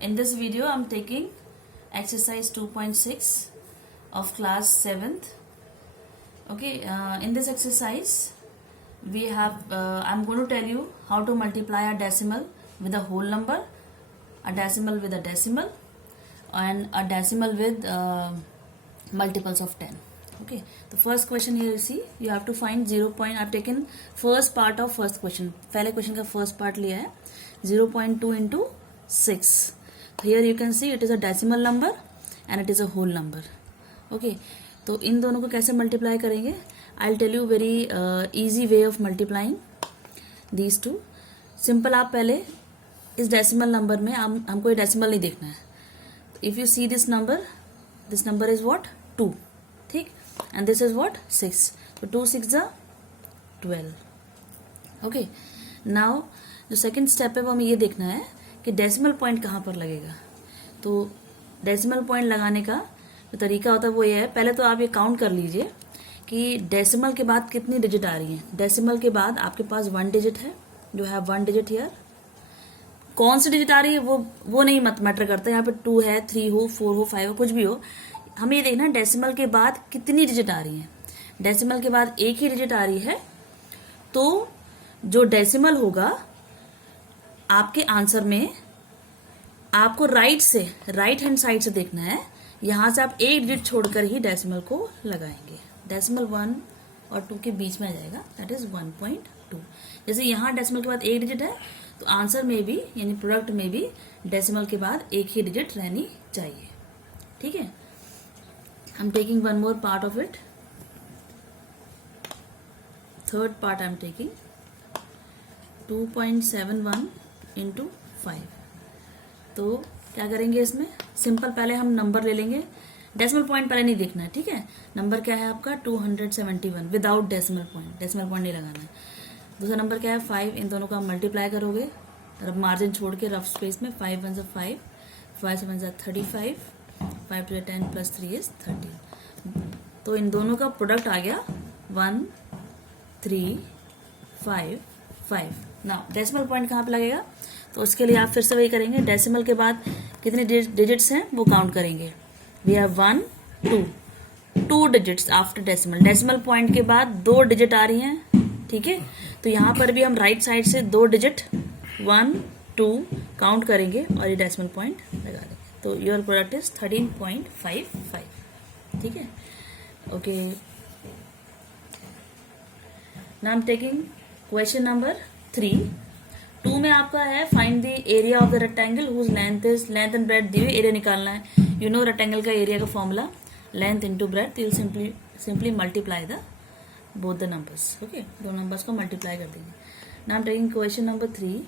In this video, I'm taking exercise 2.6 of class 7th. Okay, in this exercise, we have, I'm going to tell you how to multiply a decimal with a whole number, a decimal with a decimal, and a decimal with multiples of 10. Okay, the first question here you see, you have to find 0 point. I've taken first part of first question. पहले question का first part लिया है 0.2 into 6. Here you can see it is a decimal number and it is a whole number. Okay, तो इन दोनों को कैसे multiply करेंगे? I'll tell you very easy way of multiplying these two. Simple, आप पहले इस decimal number में हमको ये decimal नहीं देखना है. If you see this number is what? 2. ठीक, and this is what? 6. So 2 6 are 12. Okay, now जो second step है वो हमें ये देखना है कि डेसिमल पॉइंट कहाँ पर लगेगा. तो डेसिमल पॉइंट लगाने का जो तरीका होता है वो ये है, पहले तो आप ये काउंट कर लीजिए कि डेसिमल के बाद कितनी डिजिट आ रही हैं. डेसिमल के बाद आपके पास 1 डिजिट है, जो है 1 डिजिट हियर. कौन सी डिजिट आ रही है वो नहीं मैटर करता. यहाँ पे 2 है, 3 हो, 4 हो, 5 हो, कुछ भी हो. हमें ये देखना है डेसिमल के बाद कितनी डिजिट आ रही है. डेसिमल के बाद एक ही डिजिट आ रही है, तो जो डेसिमल होगा आपके आंसर में, आपको राइट हैंड साइड से देखना है. यहां से आप एक डिजिट छोड़कर ही डेसिमल को लगाएंगे. डेसिमल 1 और 2 के बीच में आ जाएगा, दैट इज 1.2. जैसे यहां डेसिमल के बाद एक डिजिट है, तो आंसर में भी यानी प्रोडक्ट में भी डेसिमल के बाद एक ही डिजिट रहनी चाहिए. ठीक है, आई am taking one more part of it. Third part I am taking 2.71 into 5. तो क्या करेंगे इसमें? सिंपल, पहले हम नंबर ले लेंगे. डेसिमल पॉइंट पहले नहीं देखना है. ठीक है, नंबर क्या है आपका? 271 without decimal point. Decimal point नहीं लगाना है. दूसरा नंबर क्या है? 5. इन दोनों का मल्टीप्लाई करोगे रफ मार्जिन छोड़ के, रफ स्पेस में. 5 1 5, 5 7 35, 5 2 10 प्लस 3 इज 13. तो इन दोनों का प्रोडक्ट आ गया 1 3 5 5. ना डेसिमल पॉइंट कहाँ पे लगेगा? तो उसके लिए आप फिर से वही करेंगे. डेसिमल के बाद कितने डिजिट्स हैं वो काउंट करेंगे. We have 1 2 digits after decimal. Decimal point के बाद 2 डिजिट आ रही हैं. ठीक है, तो यहाँ पर भी हम राइट साइड से 2 डिजिट 1 2 काउंट करेंगे और ये डेसिमल पॉइंट लगा देंगे. तो योर प्रोडक्ट इज 13.55. ठीक है, okay. Now I am taking question number 3. 2 में आपका है find the area of the rectangle whose length and breadth दी हुई. एरिया निकालना है. यू नो रेक्टेंगल का एरिया का formula length into breadth. You simply multiply the both the numbers. Okay, दो नंबर्स को मल्टीप्लाई कर देंगे. Now I am taking question number 3.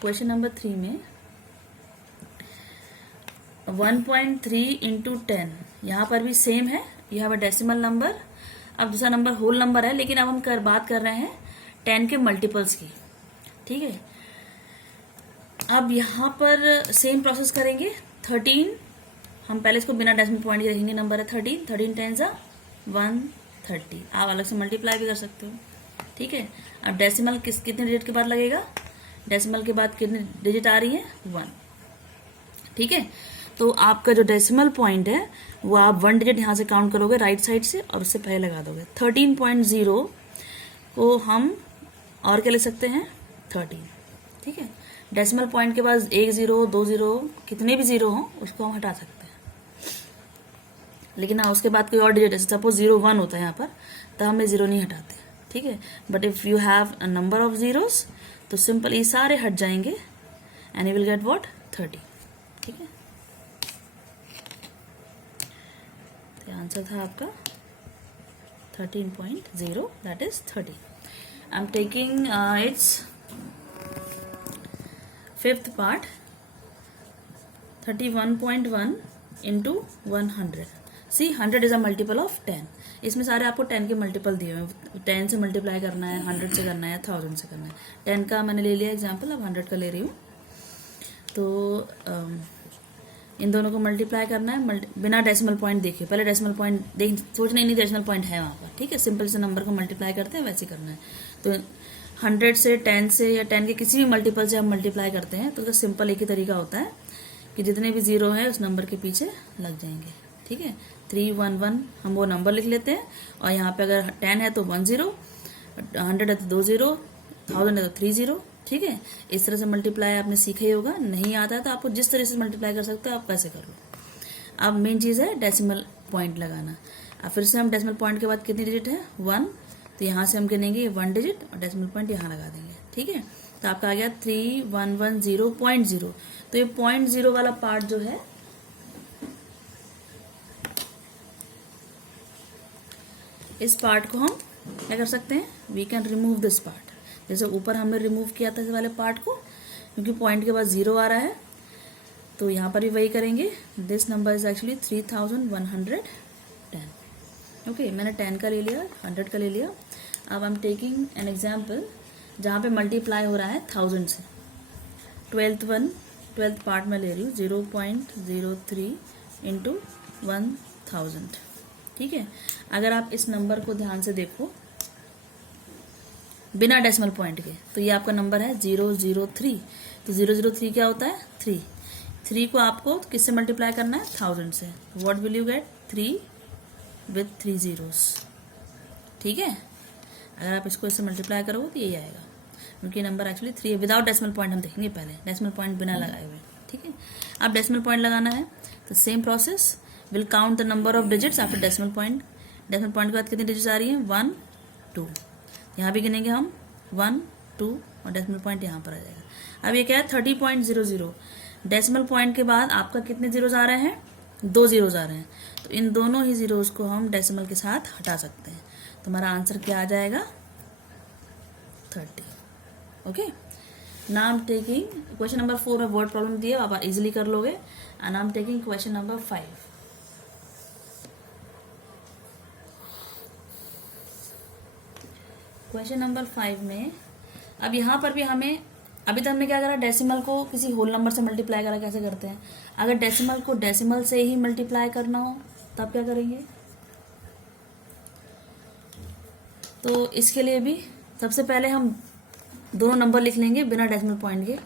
Question number 3 में 1.3 इंटू 10. यहाँ पर भी सेम है. You have a decimal number. अब दूसरा नंबर होल नंबर है, लेकिन अब हम बात कर रहे हैं 10 के मल्टीपल्स की. ठीक है, अब यहाँ पर सेम प्रोसेस करेंगे. 13 हम पहले इसको बिना डेसिमल पॉइंट के रखेंगे. नंबर है 13. 13 10 130. आप अलग से मल्टीप्लाई भी कर सकते हो. ठीक है, अब डेसिमल कितने डिजिट के बाद लगेगा? डेसिमल के बाद कितने डिजिट आ रही है? 1. ठीक है, तो आपका जो डेसिमल पॉइंट है वो आप 1 डिजिट यहाँ से काउंट करोगे राइट साइड से और उससे पहले लगा दोगे. 13.0 को हम और क्या ले सकते हैं? 13. ठीक है, डेसिमल पॉइंट के बाद 1 0 2 0 कितने भी जीरो हो उसको हम हटा सकते हैं. लेकिन हाँ, उसके बाद कोई और डिजिट, जैसे सपोज 0 1 होता है यहाँ पर, तो हमें जीरो नहीं हटाते. ठीक है, but if you have a number of zeros तो सिंपल ये सारे हट जाएंगे and you will get what? 30. ठीक है, आंसर था आपका 13.0, that is 30. I am taking its fifth part 31.1 into 100. See 100 is a multiple of 10. इसमें सारे आपको 10 के मल्टीपल दिए हुए हैं. 10 से मल्टीप्लाई करना है, 100 से करना है, 1000 से करना है. 10 का मैंने ले लिया एग्जाम्पल, अब 100 का ले रही हूँ. तो इन दोनों को मल्टीप्लाई करना है बिना डेसिमल पॉइंट देखे. पहले डेसिमल पॉइंट सोचना ही नहीं डेसिमल पॉइंट है वहाँ पर. ठीक है, सिंपल से नंबर को मल्टीप्लाई करते हैं, वैसे करना है. तो 100 से 10 से या 10 के किसी भी मल्टीपल से हम मल्टीप्लाई करते हैं तो उसका सिंपल एक ही तरीका होता है कि जितने भी ज़ीरो है उस नंबर के पीछे लग जाएंगे। ठीक है, 311 हम वो नंबर लिख लेते हैं, और यहाँ पे अगर 10 है तो 1 0, 100 है तो 2 0, 1000 है तो 3 0। ठीक है, इस तरह से मल्टीप्लाई आपने सीखा ही होगा। नहीं आता है तो आपको जिस तरह से मल्टीप्लाई कर सकते हो आप वैसे कर लो। अब मेन चीज़ है डेसिमल पॉइंट लगाना। अब फिर से हम डेसिमल पॉइंट के बाद कितनी डिजिट है 1, तो यहाँ से हम गिनेंगे 1 डिजिट और डेसिमल पॉइंट यहाँ लगा देंगे। ठीक है, तो आपका आ गया 3110.0। तो ये 0.0 वाला पार्ट जो है इस पार्ट को हम क्या कर सकते हैं, we can remove this part. जैसे ऊपर हमने रिमूव किया था इस वाले पार्ट को, क्योंकि पॉइंट के बाद 0 आ रहा है, तो यहाँ पर भी वही करेंगे। This number is actually 3110। Okay, मैंने 10 का ले लिया, 100 का ले लिया। अब आई एम टेकिंग एन एग्जाम्पल जहाँ पे मल्टीप्लाई हो रहा है 1000 से। 12th पार्ट में ले रही हूँ 0.03 इंटू 1000। ठीक है, अगर आप इस नंबर को ध्यान से देखो बिना डेसिमल पॉइंट के, तो ये आपका नंबर है 003। तो 003 क्या होता है 3 को आपको किससे मल्टीप्लाई करना है 1000 से। What will you get 3 with 3 zeros। ठीक है, अगर आप इसको इससे मल्टीप्लाई करोगे तो यही आएगा, क्योंकि नंबर एक्चुअली 3 है। विदाउट डेसिमल पॉइंट हम देखेंगे पहले, डेसिमल पॉइंट बिना लगाए हुए। ठीक है, अब डेसिमल पॉइंट लगाना है तो same process, will count the number of digits after decimal point. Decimal point के बाद कितनी डिजिट्स आ रही हैं 1 2, यहाँ भी गिनेंगे हम 1 2 और डेसिमल पॉइंट यहाँ पर आ जाएगा। अब ये क्या है 30.00। डेसिमल पॉइंट के बाद आपका कितने जीरोज आ रहे हैं 2 जीरोज आ रहे हैं, तो इन दोनों ही जीरोज को हम डेसिमल के साथ हटा सकते हैं। तो हमारा आंसर क्या आ जाएगा 30। Okay, now I am taking question number 4 में वर्ड प्रॉब्लम दिए, आप इजीली कर लोगे। And I am taking question number 5। Question number 5 में अब यहाँ पर भी हमें, अभी तक हमने क्या करा, डेसिमल को किसी होल नंबर से मल्टीप्लाई करा। कैसे करते हैं, अगर डेसिमल को डेसिमल से ही मल्टीप्लाई करना हो तब क्या करेंगे, तो इसके लिए भी सबसे पहले हम दोनों नंबर लिख लेंगे बिना डेसिमल पॉइंट के।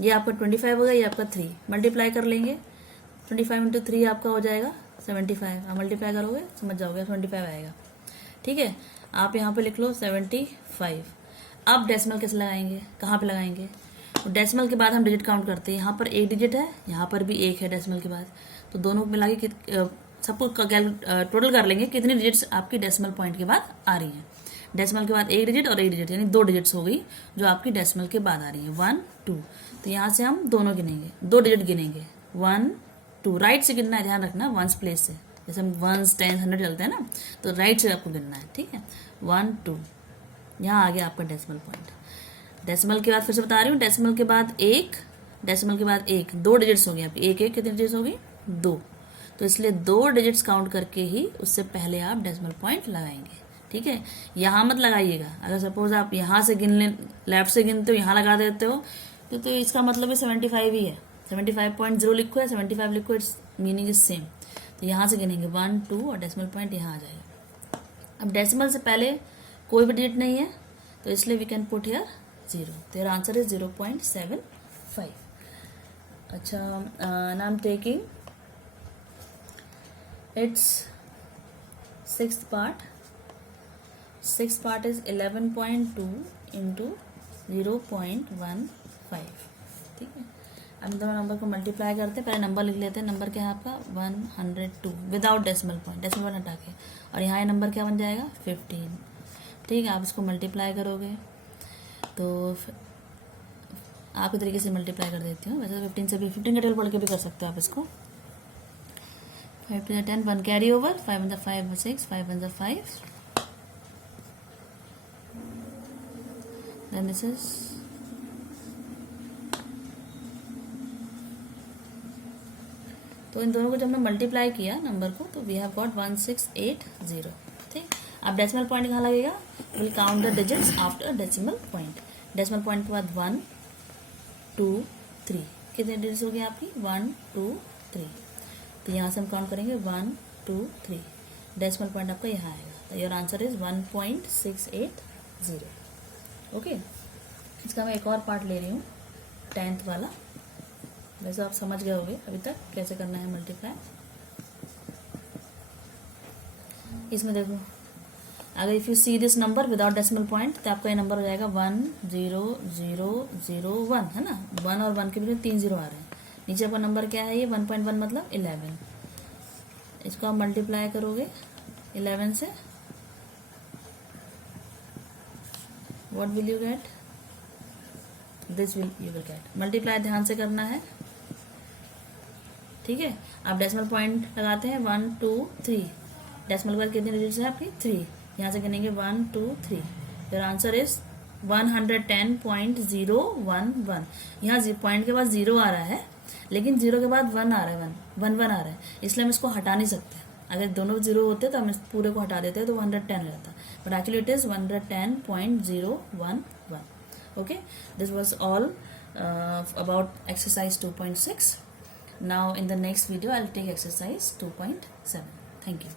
ये आपका 25 होगा, ये आपका 3 मल्टीप्लाई कर लेंगे। 25 इंटू 3 आपका हो जाएगा 75। आप मल्टीप्लाई करोगे समझ जाओगे 25 आएगा। ठीक है, आप यहाँ पे लिख लो 75। अब डेसिमल कैसे लगाएंगे, कहाँ पे लगाएंगे, तो डेसिमल के बाद हम डिजिट काउंट करते हैं। यहाँ पर 1 डिजिट है, यहाँ पर भी 1 है डेसिमल के बाद, तो दोनों मिला के सबको टोटल कर लेंगे कितनी डिजिट्स आपकी डेसिमल पॉइंट के बाद आ रही हैं। डेसिमल के बाद 1 डिजिट और 1 डिजिट, यानी 2 डिजिट्स हो गई जो आपकी डेसिमल के बाद आ रही है 1 2। तो यहाँ से हम दोनों गिनेंगे, 2 डिजिट गिनेंगे 1 2। राइट से गिनना है, ध्यान रखना, वंस प्लेस से, जैसे हम 1s 10s 100 चलते हैं ना, तो राइट से आपको गिनना है। ठीक है, 1 2, यहाँ आ गया आपका डेसिमल पॉइंट। डेसिमल के बाद फिर से बता रही हूँ, डेसिमल के बाद 1, डेसिमल के बाद 1, 2 डिजिट्स हो गए आपकी। 1 1 कितनी डिजिट्स हो गई 2, तो इसलिए 2 डिजिट्स काउंट करके ही उससे पहले आप डेसिमल पॉइंट लगाएंगे। ठीक है, यहाँ मत लगाइएगा। अगर सपोज आप यहाँ से गिन ले, लेफ्ट से गिनते हो यहाँ लगा देते हो, तो इसका मतलब है 75 ही है। 75.0 लिखो या 75 लिखो, इट्स मीनिंग इज सेम। तो यहाँ से गिनेंगे 1 2 और डेसिमल पॉइंट यहाँ आ जाएगा। अब डेसिमल से पहले कोई भी डिजिट नहीं है, तो इसलिए वी कैन पुट हियर 0। तेरा आंसर इज 0.75। अच्छा, now I am taking it's 6th part. 6th part is 11.2 into 0.15। ठीक है, अब दोनों नंबर को मल्टीप्लाई करते हैं। पहले नंबर लिख लेते हैं। नंबर क्या है आपका 102 without decimal point, decimal point हटा के, और यहाँ ये नंबर क्या बन जाएगा 15। ठीक है, आप इसको मल्टीप्लाई करोगे तो आपके तरीके से मल्टीप्लाई कर देती हूँ। वैसे 15 से भी 15 का टेबल पढ़ के भी कर सकते हो आप इसको। 5 to 10, 1 carry over, 5 1 5 6, 5 1 5, then this is तो इन दोनों को जब हमने मल्टीप्लाई किया नंबर को, तो वी हैव गॉट 1680। ठीक, अब डेसिमल पॉइंट कहाँ लगेगा, will count the digits after decimal point. Decimal point के बाद 1 2 3, कितने डिजिट्स हो गए आपकी 1 2 3, तो यहाँ से हम काउंट करेंगे 1 2 3। डेसिमल पॉइंट आपका यहाँ आएगा, तो योर आंसर इज 1.680। ओके, इसका मैं एक और पार्ट ले रही हूँ 10th वाला। वैसे आप समझ गए होंगे अभी तक कैसे करना है मल्टीप्लाई। इसमें देखो, अगर if you see this number without decimal point तो आपका ये नंबर हो जाएगा 10001, है ना। 1 और 1 के बीच में 3 जीरो आ रहे हैं। नीचे आपका नंबर क्या है, ये 1.1 मतलब 11। इसको आप मल्टीप्लाई करोगे 11 से, what will you get, this will you will gate. Multiply ध्यान से करना है, ठीक है। आप डेसिमल पॉइंट लगाते हैं 1 2 3, डेसिमल के बाद कितनी डिजिट्स है आपकी 3, यहाँ से गिनेंगे 1 2 3, फिर आंसर इज 110.011। यहाँ पॉइंट के बाद 0 आ रहा है, लेकिन 0 के बाद 1 आ रहा है, 1 1 आ रहा है, इसलिए हम इसको हटा नहीं सकते। अगर दोनों 0 होते तो हम इस पूरे को हटा देते तो 110 हो जाता, but actually it is 110.011। Okay, this was all about exercise 2.6. Now in the next video I'll take exercise 2.7. Thank you.